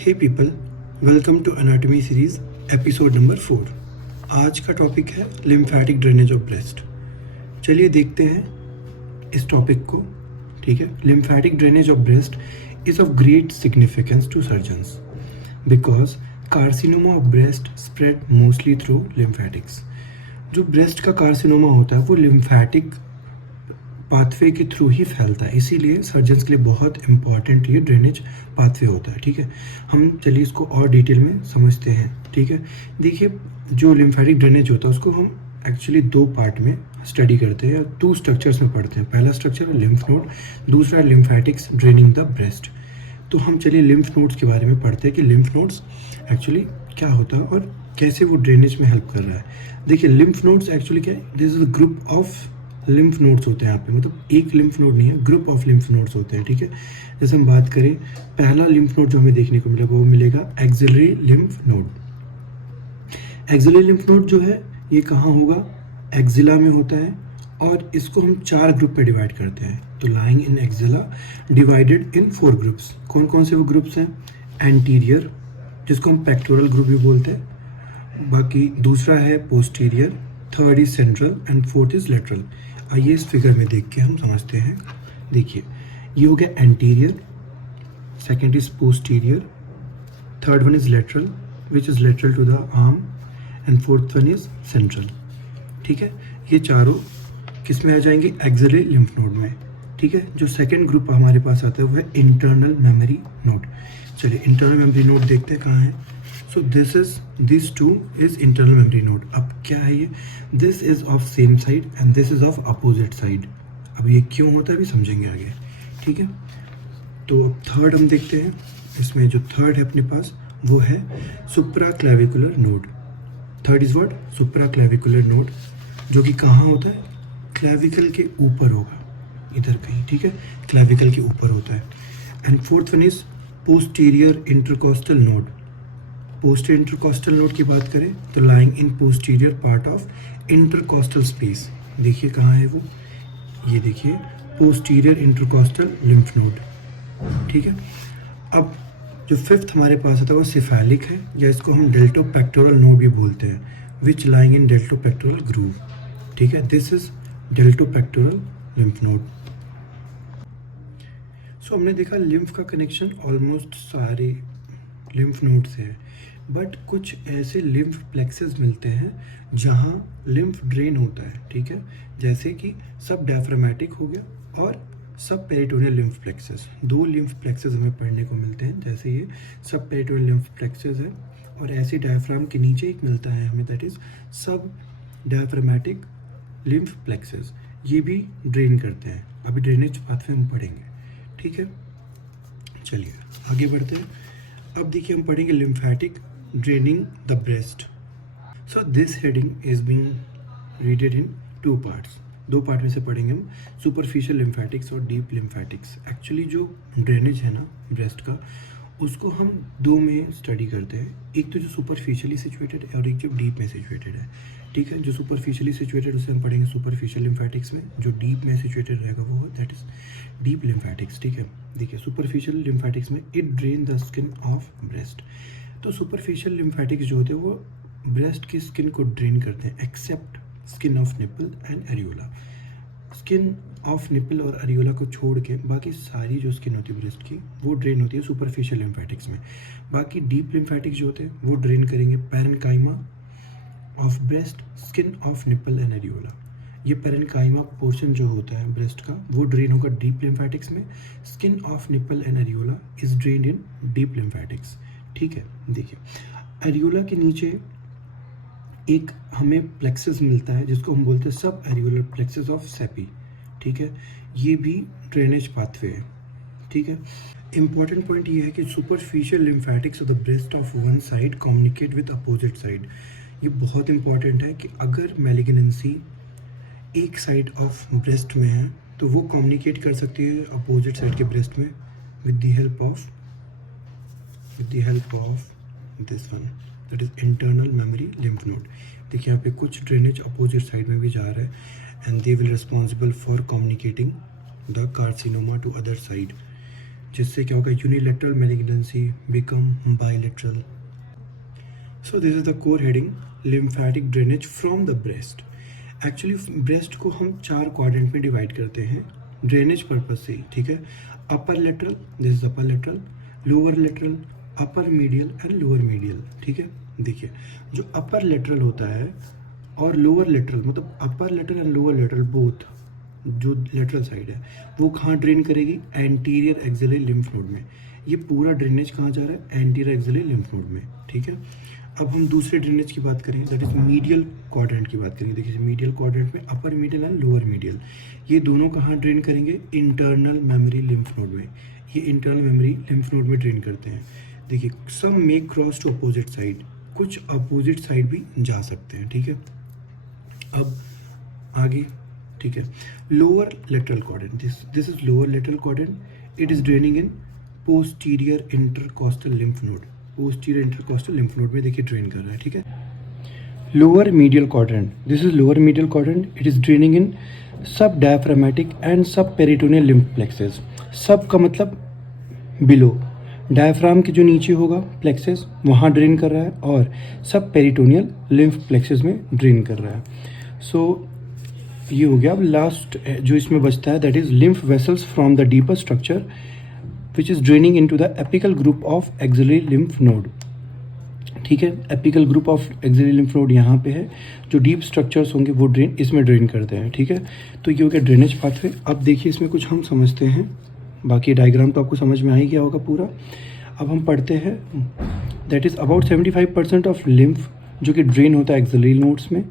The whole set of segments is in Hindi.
Hey people, welcome to anatomy series episode number 4। आज का टॉपिक है लिम्फेटिक ड्रेनेज ऑफ ब्रेस्ट। चलिए देखते हैं इस टॉपिक को। ठीक है, lymphatic drainage of breast is of great significance to surgeons because carcinoma of breast spread mostly through lymphatics. जो ब्रेस्ट का कार्सिनोमा होता है वो लिम्फेटिक पाथवे के थ्रू ही फैलता है, इसीलिए सर्जन्स के लिए बहुत इंपॉर्टेंट ये ड्रेनेज पाथवे होता है। ठीक है, हम चलिए इसको और डिटेल में समझते हैं। ठीक है, देखिए जो लिम्फेटिक ड्रेनेज होता है उसको हम एक्चुअली दो पार्ट में स्टडी करते हैं या टू स्ट्रक्चर्स में पढ़ते हैं। पहला स्ट्रक्चर है लिम्फ नोड, दूसरा लिम्फेटिक्स ड्रेनिंग द ब्रेस्ट। तो हम चलिए लिम्फ नोड्स के बारे में पढ़ते हैं कि लिम्फ नोड्स एक्चुअली क्या होता है और कैसे वो ड्रेनेज में हेल्प कर रहा है। देखिए लिम्फ नोड्स एक्चुअली क्या है, this is a group of lymph nodes होते हैं यहाँ पे, मतलब एक लिम्फ नोड नहीं है, ग्रुप ऑफ लिम्फ नोड्स होते हैं। ठीक है, जैसे हम बात करें पहला लिम्फ नोड जो हमें देखने को मिलेगा वो मिलेगा axillary lymph node. Axillary lymph node जो है ये कहाँ होगा, एक्सिला में होता है और इसको हम 4 ग्रुप पे डिवाइड करते हैं। तो lying in axilla divided in 4 groups. कौन कौन से वो ग्रुप्स हैं, एंटीरियर जिसको हम पेक्टोरल ग्रुप भी बोलते हैं, बाकी दूसरा है posterior, third is central and fourth is lateral. आइए इस फिगर में देख के हम समझते हैं। देखिए ये हो गया anterior, second is posterior, third one is lateral which is lateral to the arm and fourth one is central. ठीक है, ये चारों किस में आ जाएंगे, एक्सिलरी लिम्फ नोड में। ठीक है, जो सेकेंड ग्रुप हमारे पास आता है वो है इंटरनल मेमोरी नोड। चलिए इंटरनल मेमोरी नोड देखते हैं कहाँ है। So this two is internal memory node. अब क्या है ये, this is of same side and this is of opposite side. अब ये क्यों होता है अभी समझेंगे आगे। ठीक है, तो अब थर्ड हम देखते हैं। इसमें जो थर्ड है अपने पास वो है supra clavicular node. Third is what, supra clavicular node, जो कि कहाँ होता है, क्लेविकल के ऊपर होगा, इधर कहीं। ठीक है, क्लेविकल के ऊपर होता है। And fourth one is posterior intercostal node. Posterior intercostal node की बात करें तो lying in posterior part of intercostal space. देखिए कहाँ है वो, ये देखिए पोस्टीरियर इंटरकोस्टल लिम्फ नोड। ठीक है, अब जो फिफ्थ हमारे पास आता है वो सिफेलिक है, या इसको हम डेल्टोपेक्टोरल नोड भी बोलते हैं, विच लाइंग इन डेल्टोपेक्टोरल ग्रूव। ठीक है, दिस इज डेल्टोपेक्टोरल लिम्फ नोड। सो हमने देखा लिम्फ का कनेक्शन ऑलमोस्ट सारे लिम्फ नोड से है, बट कुछ ऐसे लिम्फ प्लेक्सेस मिलते हैं जहाँ लिम्फ ड्रेन होता है। ठीक है, जैसे कि सब डायफ्रामेटिक हो गया और सब peritoneal lymph plexuses. 2 lymph plexuses हमें पढ़ने को मिलते हैं, जैसे ये सब पेरिटोनियल लिम्फ प्लेक्सेस है और ऐसे डायफ्राम के नीचे एक मिलता है हमें, दैट इज सब डायफ्रामेटिक लिम्फ प्लेक्सेस। ये भी ड्रेन करते हैं, अभी ड्रेनेज पाथवे हम पढ़ेंगे। ठीक है, चलिए आगे बढ़ते हैं। अब देखिए हम पढ़ेंगे lymphatic draining the breast. So this heading is being readed in 2 parts. 2 part में से पढ़ेंगे हम, सुपरफिशियल लिम्फेटिक्स और डीप लिम्फेटिक्स। एक्चुअली जो ड्रेनेज है ना ब्रेस्ट का, उसको हम 2 में स्टडी करते हैं। एक तो जो सुपरफिशियली सिचुएटेड है और एक जो डीप में सिचुएटेड है। ठीक है, जो सुपरफिशियली सिचुएटेड उसे हम पढ़ेंगे सुपरफिशियल लिम्फेटिक्स में, जो डीप में सिचुएटेड रहेगा वो दैट इज डीप लिम्फेटिक्स। ठीक है, देखिए सुपरफिशियल लिम्फेटिक्स में it drain the skin of breast. तो सुपरफिशियल लिम्फेटिक्स जो होते हैं वो ब्रेस्ट की स्किन को ड्रेन करते हैं, except skin of nipple and areola. Skin of nipple और एरियोला को छोड़ के बाकी सारी जो स्किन होती है ब्रेस्ट की वो ड्रेन होती है सुपरफिशियल लिम्फेटिक्स में। बाकी डीप लिम्फेटिक्स जो होते हैं वो ड्रेन करेंगे parenchyma of breast, skin of nipple and areola. ये पैरेन्काइमा पोर्शन जो होता है ब्रेस्ट का वो ड्रेन होगा डीप लिम्फेटिक्स में। Skin of nipple and areola is drained in deep lymphatics. ठीक है, देखिए एरियोला के नीचे एक हमें प्लेक्सस मिलता है जिसको हम बोलते हैं सब एरियोलर प्लेक्सस ऑफ सेपी। ठीक है, ये भी ड्रेनेज पाथवे है। ठीक है, इंपॉर्टेंट पॉइंट ये है कि superficial lymphatics of the breast of one side communicate with opposite side. ये बहुत इंपॉर्टेंट है कि अगर मैलिग्नेंसी एक साइड ऑफ ब्रेस्ट में है तो वो कम्युनिकेट कर सकती है अपोजिट साइड के ब्रेस्ट में with the help of this one, that is internal memory lymph node. देखिए यहाँ पे कुछ ड्रेनेज अपोजिट साइड में भी जा रहा है and they will responsible for communicating the carcinoma to other side. जिससे क्या होगा, unilateral malignancy become bilateral. So this is the core heading, lymphatic drainage from the breast. Actually breast को हम 4 क्वाड्रेंट में डिवाइड करते हैं ड्रेनेज पर्पज से, ठीक है। Upper lateral, this is upper lateral, lower lateral, upper medial and lower medial, ठीक है। देखिए जो अपर लेटरल होता है और लोअर लेटरल, मतलब upper lateral and lower lateral both, जो लेटरल साइड है वो कहाँ ड्रेन करेगी, एंटीरियर एक्सिलरी लिम्फ नोड में। ये पूरा ड्रेनेज कहाँ जा रहा है, एंटीरियर एक्सिलरी लिम्फ नोड में, ठीक है। अब हम दूसरे ड्रेनेज की बात करें, दैट इज मीडियल क्वाड्रेंट की बात करेंगे। देखिए मीडियल क्वाड्रेंट में अपर मीडियल एंड लोअर मीडियल, ये दोनों कहाँ ड्रेन करेंगे, इंटरनल मेमोरी लिम्फ नोड में। ये इंटरनल मेमोरी लिम्फ नोड में ड्रेन करते हैं। देखिए सम मे क्रॉस टू अपोजिट साइड, कुछ अपोजिट साइड भी जा सकते हैं, ठीक है। अब आगे, ठीक है, lower lateral quadrant, this is lower lateral quadrant, it is draining in posterior intercostal lymph node. Posterior intercostal lymph node में देखिए ड्रेन कर रहा है, ठीक है। Lower medial quadrant, this is lower medial quadrant, it is draining in sub diaphragmatic and sub peritoneal lymph plexuses. Sub का मतलब बिलो, डायफ्राम के जो नीचे होगा प्लेक्सेस वहाँ ड्रेन कर रहा है, और सब पेरिटोनियल लिम्फ प्लेक्सेस में ड्रेन कर रहा है। सो ये हो गया। अब लास्ट जो इसमें बचता है, that is lymph vessels from the deeper structure which is draining into the apical group of axillary lymph node, ठीक है। Apical group of axillary lymph node यहाँ पे है, जो डीप स्ट्रक्चर्स होंगे वो ड्रेन इसमें ड्रेन करते हैं, ठीक है। तो ये हो गया ड्रेनेज पाथवे। अब देखिए इसमें कुछ हम समझते हैं, बाकी डायग्राम तो आपको समझ में आ ही गया होगा पूरा। अब हम पढ़ते हैं, that is about 75% of lymph जो कि ड्रेन होता है एक्सिलरी नोड्स में,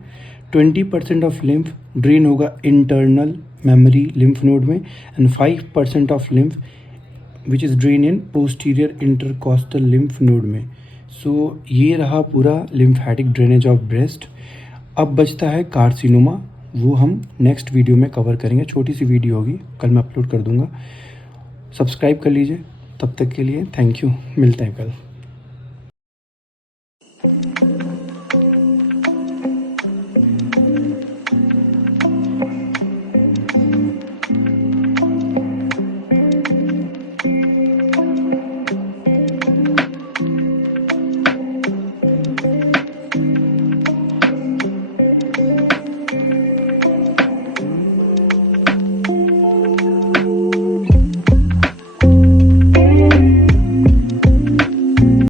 20% ऑफ लिम्फ ड्रेन होगा इंटरनल मेमोरी लिम्फ नोड में, and 5% of lymph which is drain in posterior intercostal lymph node में। सो ये रहा पूरा लिम्फेटिक ड्रेनेज ऑफ ब्रेस्ट। अब बचता है कार्सिनोमा, वो हम नेक्स्ट वीडियो में कवर करेंगे। छोटी सी वीडियो होगी, कल मैं अपलोड कर दूंगा। सब्सक्राइब कर लीजिए। तब तक के लिए थैंक यू, मिलते हैं कल।